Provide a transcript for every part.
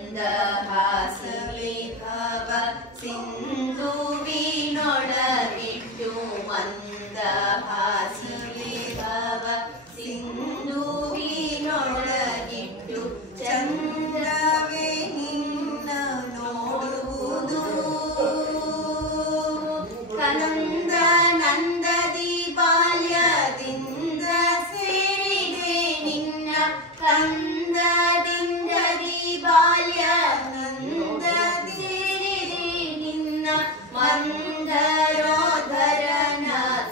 ಮಂದಹಾಸವಿ ಭವ ಸಿಂಧುವಿನೊಳಗಿಟ್ಟು ಮಂದಹಾಸವಿ ಭವ ಸಿಂಧುವಿನೊಳಗಿಟ್ಟು ಚಂದ್ರವೇ ನಿನ್ನ ನೋಡುವುದು ಕಂದ ನಂದದಿ ಬಾಲ್ಯದಿಂದ ಸೇರಿದೆ ನಿನ್ನ ಕಂದದಿಂದದಿ ಬಾಲ್ಯ ನಂದದಿ ಸೇರಿದೆ ನಿನ್ನ ಮಂದರೋಧರನ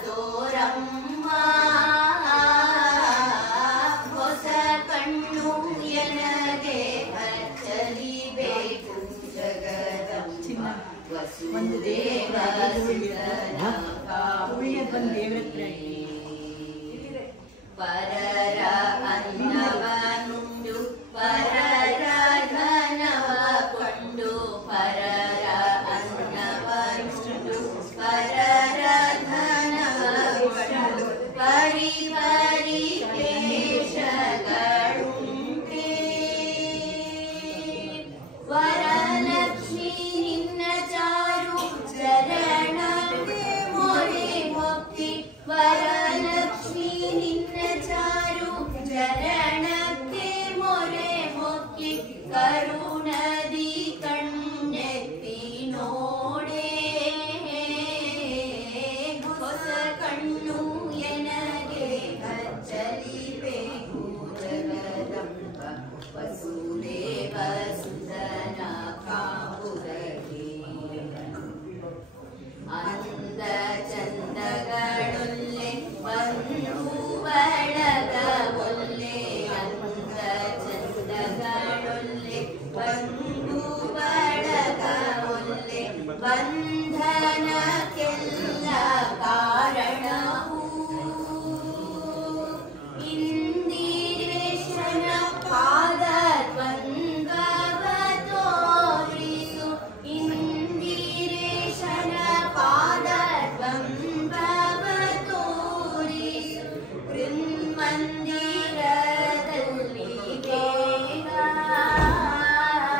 ತೋರಮ್ಮ ಹೊಸ ಕಣ್ಣು ಎನಗೆ ಹಚ್ಚಲಿಬೇಕು ಜಗದಮ್ಮ ವಸುದೇವ ಪರರ ಅನ್ನವನುಂಡು ಪರರ ಧನವ ಕೊಂಡು ಪರರ ಅನ್ನವನುಂಡು ಪರರ ಧನವ ಕೊಂಡು ಪರಿ ಪರಿ ಕ್ಲೇಶಗಳುಂಟೆ ವರಲಕ್ಷ್ಮಿ ನಿನ್ನ ಚಾರು ಚರಣಕ್ಕೆ ಮೊರೆ ಹೊಕ್ಕಿ ವರಲಕ್ಷ್ಮಿ ನಿನ್ನ ಚಾರು ಚರಣಕ್ಕೆ ಮೊರೆ ಹೊಕ್ಕಿ ಕರುಣದಿ ಕಣ್ಣೆತ್ತಿ ನೋಡೆ ಹೊಸ ಕಣ್ಣು ಎನಗೆ ಹಚ್ಚಲಿಬೇಕು ಜಗದಂಬ ವಸುದೇವ ಸುತನ ಕಾವುದಕ್ಕೆ ಅಂದ ಚಂದಗಳೊಲ್ಲೆ ಬಂಧು ಬಳಗ ಒಲ್ಲೆ ಅಂದ ಚಂದಗಳೊಲ್ಲೆ ಬಂಧು